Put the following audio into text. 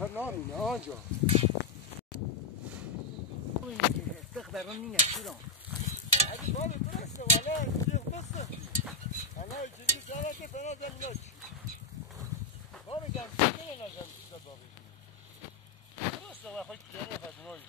هر نامینه آنجا استخبرون نینه شیران اگه بابی برسه ولی سیخ بسخی انا چیزی سالا که فنا زمینه چی بابی دم چیزی نزم چیزا بابی برسه ولی خواهی کنه خدنایی